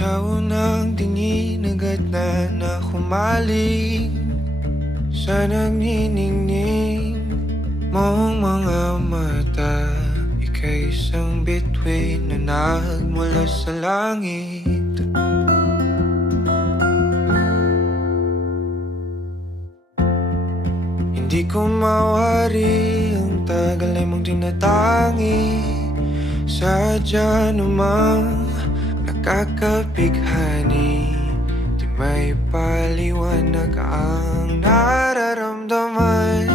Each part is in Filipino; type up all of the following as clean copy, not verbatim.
Sa unang tingin agad na humaling sa nagniningning mong mga mata. Ika'y isang bituin na nagmula sa langit. Hindi ko mawari ang tagal ay mong tinatangi. Sadya namang nakakabighani, di may paliwanag ang nararamdaman.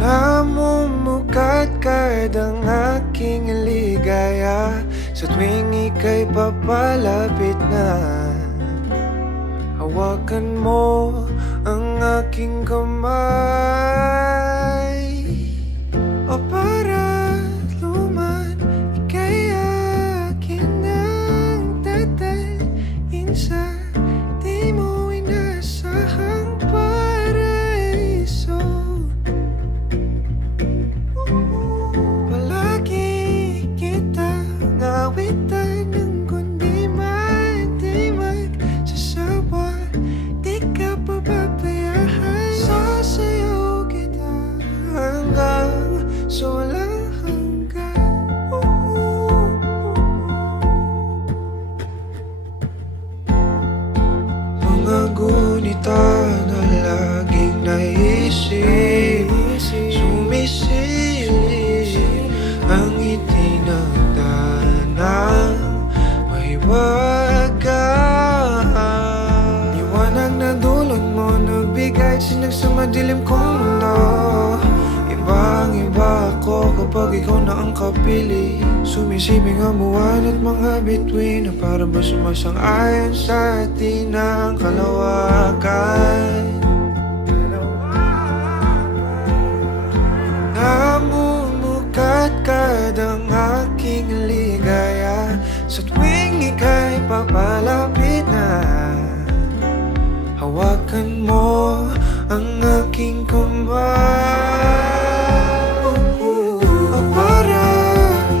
Namumukat kadang aking ligaya sa tuwing ika'y papalapit na. Hawakan mo ang aking kamay, o para luman, ika'y akin ng tatalin sa di mo inasahang paraiso. Palagi kita ngawitan ng kundi man di magsasawa. Di ka pababayaan, sasayaw kita hanggang sa walang hanggan. Mga gunita na laging naisip, sumisilip ang itinagdanang mahiwagaan. Liwanag na dulot mo, nagbigay sinag sa madilim kong mundo. Ibang-iba ako kapag ikaw na ang kapili. Sumisibing ang buwan at mga bituin na para ba sumasang-ayon sa atin ang kalawakan. Namumukat kadang aking ligaya sa tuwing ika'y papalapit na. Hawakan mo ang aking kamay, o para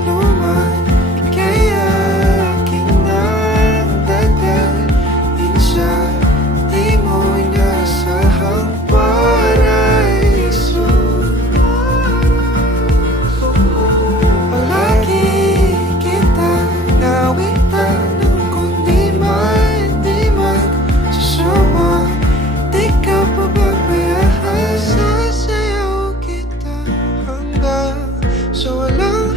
luman, ika'y aking nang dadalhin sa di mo inasahang paraiso. Palagi kita nawitan ng kundi man di magsasawa. Di ka pababayaan, sasayaw kita hanggang sa walang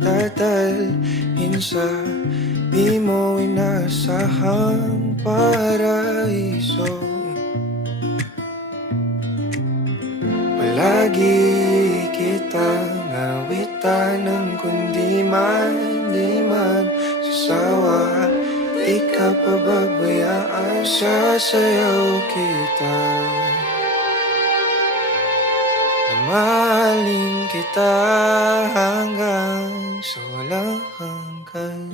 dadalhin sa di mo inasahang paraiso. Palagi kitang awitan ng kundi man di magsasawa. Di ka pababayaan, sasayaw kita. Mahalin kita hanggang sa walang hanggan.